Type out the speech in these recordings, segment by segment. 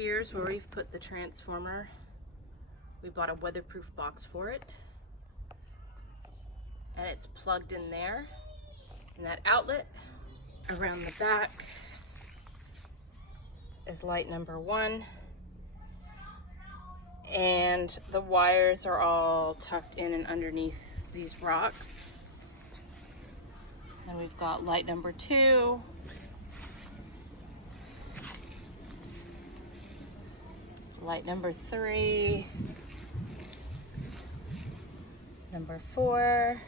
Here's where we've put the transformer. We bought a weatherproof box for it. And it's plugged in there. And that outlet around the back is light number 1. And the wires are all tucked in and underneath these rocks. And we've got light number 2. Light number 3. Number 4.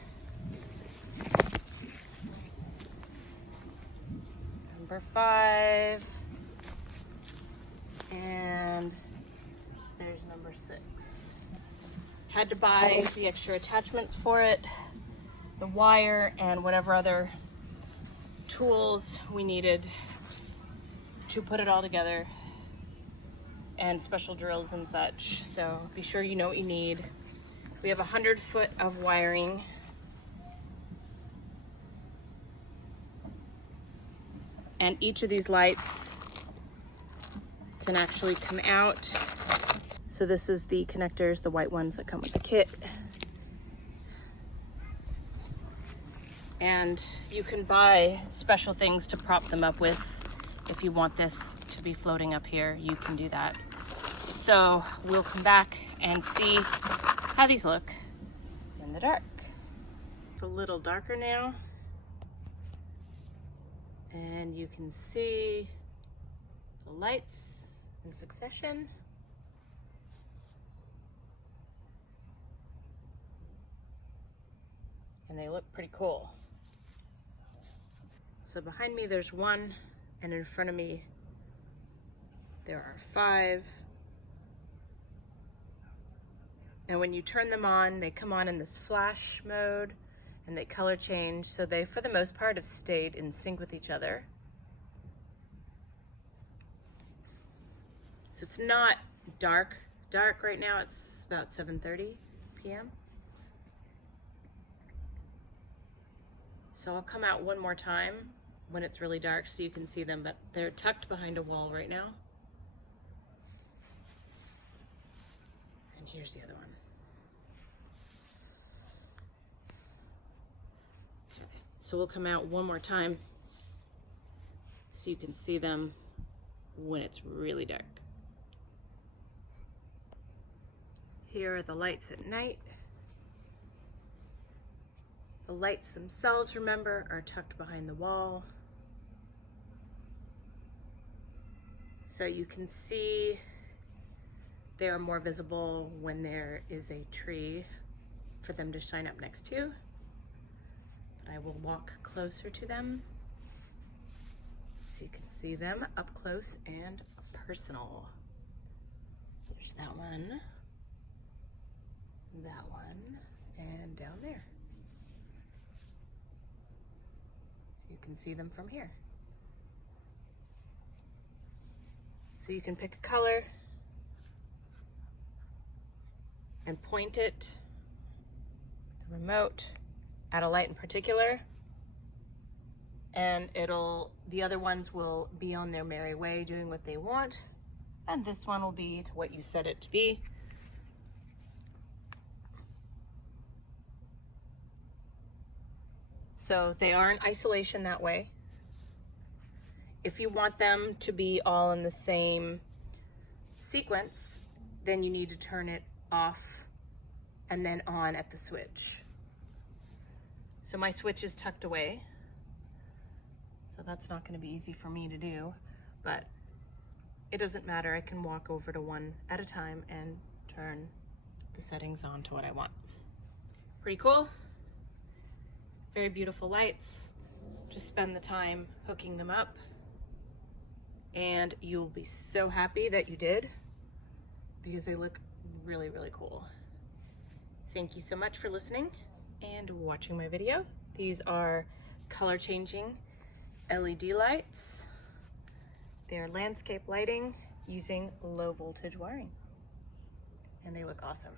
Number 5. And there's number 6. Had to buy the extra attachments for it, the wire, and whatever other tools we needed to put it all together, and special drills and such. So be sure you know what you need. We have 100 foot of wiring. And each of these lights can actually come out. So this is the connectors, the white ones that come with the kit. And you can buy special things to prop them up with. If you want this to be floating up here, you can do that. So we'll come back and see how these look in the dark. It's a little darker now. And you can see the lights in succession. And they look pretty cool. So behind me there's 1, and in front of me there are 5. And when you turn them on, they come on in this flash mode and they color change. So they, for the most part, have stayed in sync with each other. So it's not dark right now. It's about 7:30 p.m. So I'll come out one more time when it's really dark so you can see them, but they're tucked behind a wall right now. And here's the other one. Okay. So we'll come out one more time so you can see them when it's really dark. Here are the lights at night. The lights themselves, remember, are tucked behind the wall. So you can see they are more visible when there is a tree for them to shine up next to. But I will walk closer to them so you can see them up close and personal. There's that one, and down there. So you can see them from here. So you can pick a color and point it, the remote, at a light in particular, and the other ones will be on their merry way doing what they want, and this one will be to what you set it to be. So they are in isolation that way. If you want them to be all in the same sequence, then you need to turn it off and then on at the switch. So my switch is tucked away, so that's not going to be easy for me to do, but it doesn't matter. I can walk over to one at a time and turn the settings on to what I want. Pretty cool. Very beautiful lights. Just spend the time hooking them up and you'll be so happy that you did because they look really, really cool. Thank you so much for listening and watching my video. These are color changing LED lights. They're landscape lighting using low voltage wiring and they look awesome.